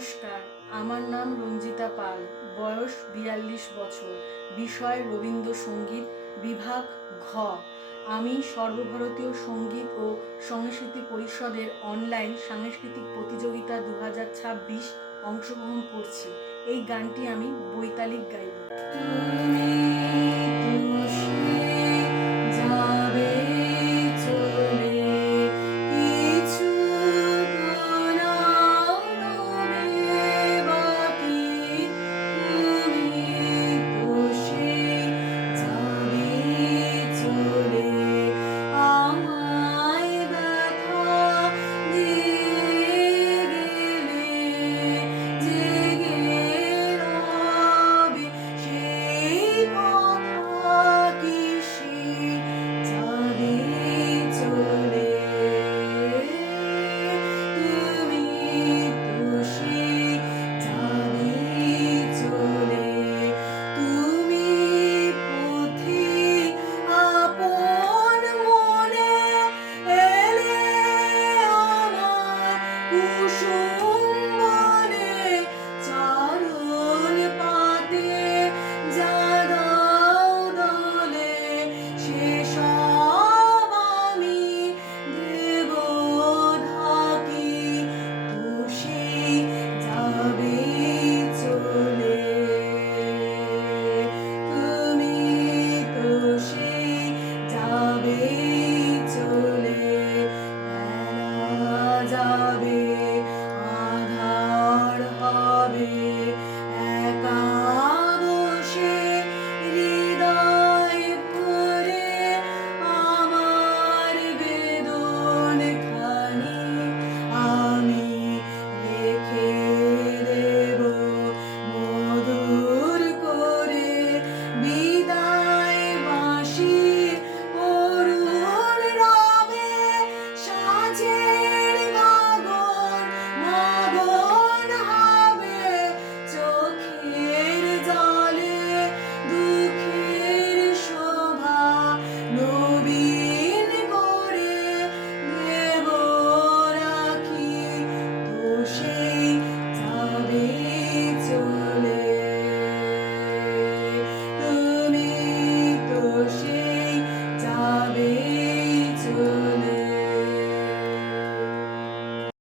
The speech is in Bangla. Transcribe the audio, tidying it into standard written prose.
নমস্কার, আমার নাম রঞ্জিতা পাল, বয়স ৪২ বছর, বিষয় রবীন্দ্রসঙ্গীত, বিভাগ ঘ। আমি সর্বভারতীয় সঙ্গীত ও সংস্কৃতি পরিষদের অনলাইন সাংস্কৃতিক প্রতিযোগিতা ২০২৬ অংশগ্রহণ করছি। এই গানটি আমি বৈতালিক গাইব।